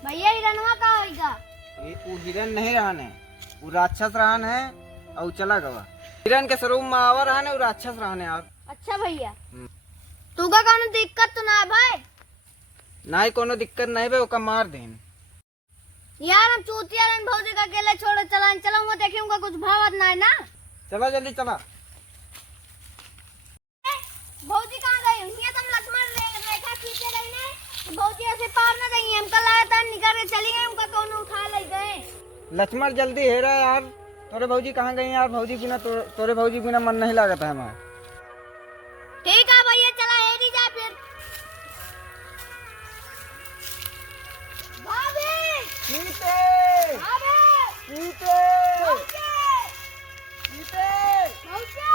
भैया हिरणवा का होगा? वो हिरन नहीं रहन है, वो राक्षस रहन है और चला गवा। हिरन के स्वरूप में आवा रहन है, वो राक्षस रहन है। और अच्छा भैया, तू का कोनो दिक्कत तो ना है भाई? नहीं कोनो दिक्कत नहीं बे, ओका मार देन। यार हम चूतिया रन भौजी का अकेले छोड़ चला मैं देखूंगा कुछ भावत ना है ना। चला जल्दी चला। भौजी कहाँ गई? ये तुम लक्ष्मण रेखा खींचे रही ने, भौजी ऐसे पार ना गई। हमका लगा था निकल के चली गई, उनका कौन उठा ले गए। लक्ष्मण जल्दी हेरा यार, तोरे भौजी कहाँ गई यार? भौजी बिना तोरे भौजी बिना मन नहीं लागता है हमारा। ठीक है भैया, चला हेरी जा फिर। भाभी सीते भाभी सीते भौजी सीते भौजी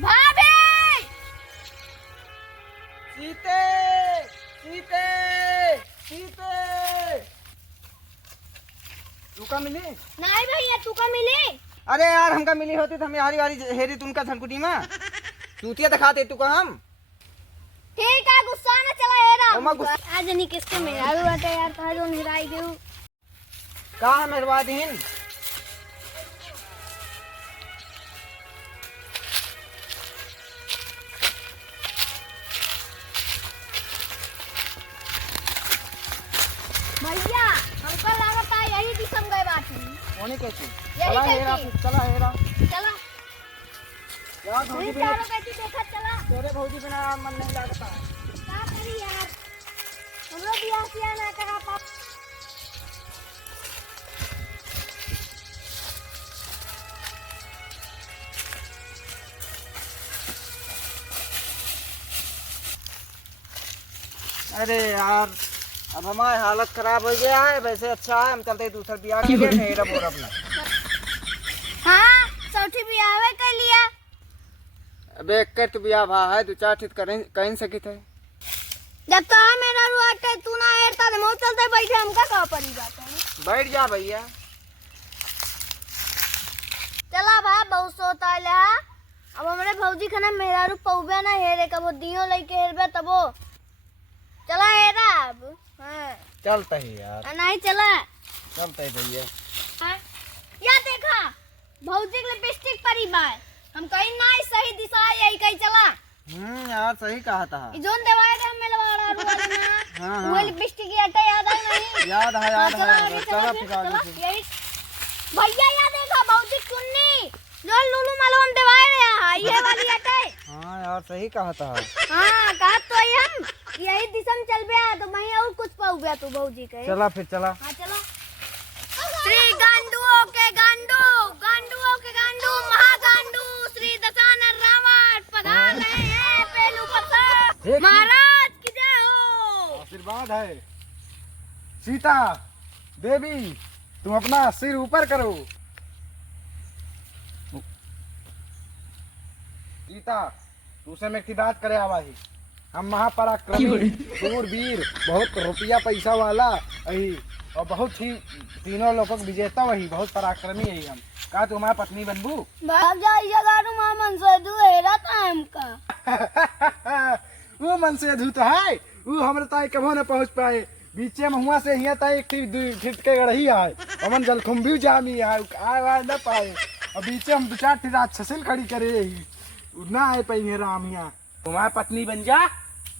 भाभी सीते सीते सीते। तू का मिली? नहीं भैया, तू का मिली? अरे यार हमका मिली होती तो हम यारी वारी हेरी तुमका झनकुटी में चूतिया दिखाते तू का हम। ठीक है, गुस्सा ना चला हेरा। ओमा गुस्सा आज नहीं किसके मेरा बाटे यार, कहा जो निराई देऊ। का है मेहरबा दीन। भैया हमको लागत है यही दिसम गए बात होनी कैसी? यही चला हेरा कैसी? फिर, चला हेरा चला यार। भौजी नहीं बिना चारों कैसी देखा चला। तेरे भौजी बिना मन नहीं लगता। क्या करी यार, हम लोग बियाह किया ना कहा पाप। अरे यार अब हमारी हालत खराब हो गया है। वैसे अच्छा है हम चलते दूसरा बियाह के लिए मेरा बोर अपना। हाँ चौथी बियाह कर लिया। अबे एक तो बियाह भा है, दो चार ठीक कहीं सकी थे। जब तो मेरा रुआ के तू ना हेरता तो मैं चलते बैठे, हमका कहा पड़ी बात है। बैठ जा भैया। चला भा बहुत सोता ले। अब हमारे भौजी खाना मेरा रू पौबे ना हेरे, कबो दियो लेके हेरबे तबो चला हेरा। अब हाँ चलते ही यार, नहीं चला। चलते ही भैया। हाँ? या देखा भौजी के लिपस्टिक परी बाय, हम कहीं ना सही दिशा यही कहीं चला। यार सही कहा था। जोन दवाई का हमें लगा रहा ना। हाँ, वो लिपस्टिक की अट्टा याद है नहीं? याद है याद चला है। आगे चला फिर, फिर आगे चला फिर। यही भैया। या देखा भौजी सुननी जो लुलू मालूम दवाई रहा है ये वाली अट्टा। हाँ यार सही कहा था। हाँ कहा तो हम यही दिशा में चल गया तो मैं और कुछ पाऊ गया तू भौजी के। चला फिर चला। हाँ चला। श्री गांडुओं के गांडू, गांडुओं के गांडू, महागांडू श्री दशानन रावण पधार रहे हैं पेलू पत्थर। महाराज की जय हो। आशीर्वाद है। सीता देवी तुम अपना सिर ऊपर करो। सीता तुझसे मैं की बात करे आवाही। हम महापराक्रमी सूरवीर, बहुत रुपया पैसा वाला अही और बहुत ही तीनों लोगों के विजेता वही, बहुत पराक्रमी है हम। का तू हमारा पत्नी बनबू? भाग जाइए गारू मामन से दुहेरा टाइम का। वो मन से धूत है, वो हमरे ताई कभो न पहुंच पाए। बीचे में हुआ से हिया ताई एक फिट के गढ़ी आए, अमन जलखुम्भी जामी आए आए न पाए। और बीचे हम दो चार ठी राक्षसिन खड़ी करे ना आए पाई राम यहाँ। तुम्हारा पत्नी बन जा,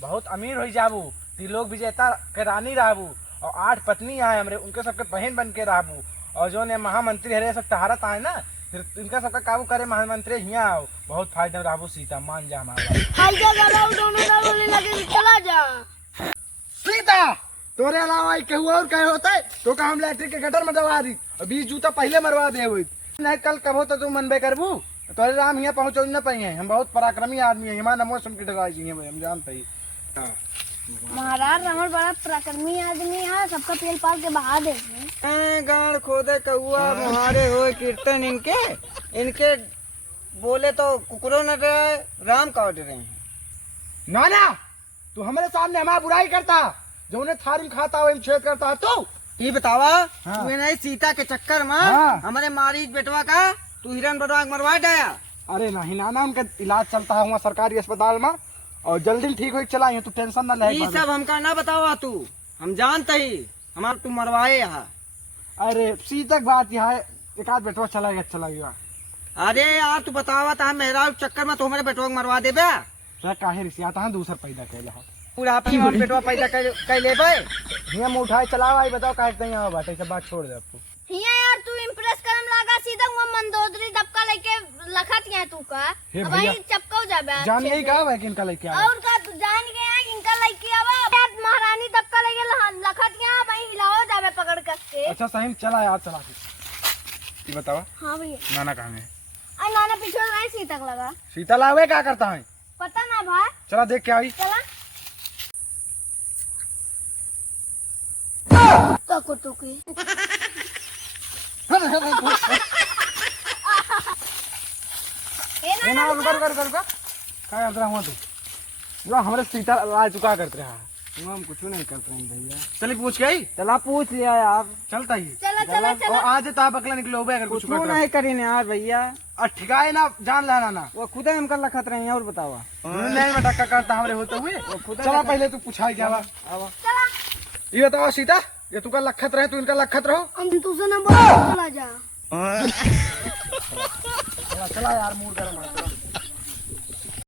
बहुत अमीर हो जाबू, त्रिलोक विजेता के रानी रहबू और 8 पत्नी आए हमरे, उनके सबके बहन बन के रहबू। और जो ने महामंत्री हरे सब तहारत आए ना, फिर इनका सबका काबू करे महामंत्री यहाँ आओ, बहुत फायदा रहबू। सीता मान जा हमारा। हाय जा गालो दोनों ना बोले लगे चला जा। सीता तोरे अलावा केहू और कहे होता है तो का हम लैट्रिक के गटर में दबा दी और 20 जूता पहले मरवा दे हुई। नहीं कल कब तो तुम मनबे करबू, तोरे राम यहाँ पहुँचो न पाई है। हम बहुत पराक्रमी आदमी है, हमारा मौसम की डराई जी हम जानते ही। महाराज रमन बड़ा पराक्रमी आदमी है, सबका तेल पाल के बहा देंगे। गाड़ खोदे कौआ मुहारे हो कीर्तन इनके बोले तो कुकुरों न रहे, राम काट रहे हैं। ना ना तू हमारे सामने हमारा बुराई करता, जो उन्हें थारी खाता वही छेद करता है तू। ये बतावा हाँ। तू नहीं सीता के चक्कर में हाँ। हमारे मारी बेटवा का तू हिरन बटवा मरवा डाया। अरे नहीं नाना उनका इलाज चलता है वहाँ सरकारी अस्पताल में, और जल्दी ठीक हो चला तू टेंशन ना ले। ये सब हमका ना बतावा तू, हम जानते ही हमारा तू मरवाए यहाँ। अरे सीधा बात यहाँ एक आध बेटवा चला गया। अरे यार तू बतावा था मेरा चक्कर में तो हमारे बेटवा को मरवा देबे। काहे रिसिया था दूसर पैदा कैला पूरा अपन बेटवा पैदा कर लेबे। हिया में उठाए चलाओ आई बताओ काहे तई आवा बाटे सब बात छोड़ दे आपको। हिया यार तू इम्प्रेस करम लागा सीधा वो मंदोदरी दबका लेके लखत या तू का हे भाई भैया, चपकाओ जाबे जान यही कहा है कि इनका लेके आवा। और का तू जान गया इनका लेके आवा यार महारानी दबका लेके लखत या भाई हिलाओ जाबे पकड़ के। अच्छा सही में चला यार चला के। ये बतावा हां भैया नाना कहाँ है? अरे नाना पीछे नहीं सी तक लगा सीता लावे क्या करता है? पता ना भाई चला देख के आई। चला तो टुकी ए ना रुका क्या करते रहा तू? जो हमारे सीता ला चुका करते रहा हम कुछ नहीं करते हैं भैया। चलिए पूछ के आई। चला पूछ लिया यार। चलता ही चला चला और चला आज ताप अगला निकलो अगर कुछ कुछ नहीं करी ने यार भैया। और ठिकाए ना जान लेना ना वो खुद ही हमका लखत रहे हैं। और बतावा नहीं बेटा का करता हमारे होते हुए। चला पहले तू पूछा क्या आवा। चला ये बताओ सीता ये तू का लखत रहे तू इनका लखत रहो। हम तुझसे नंबर चला जा चला यार मूड कर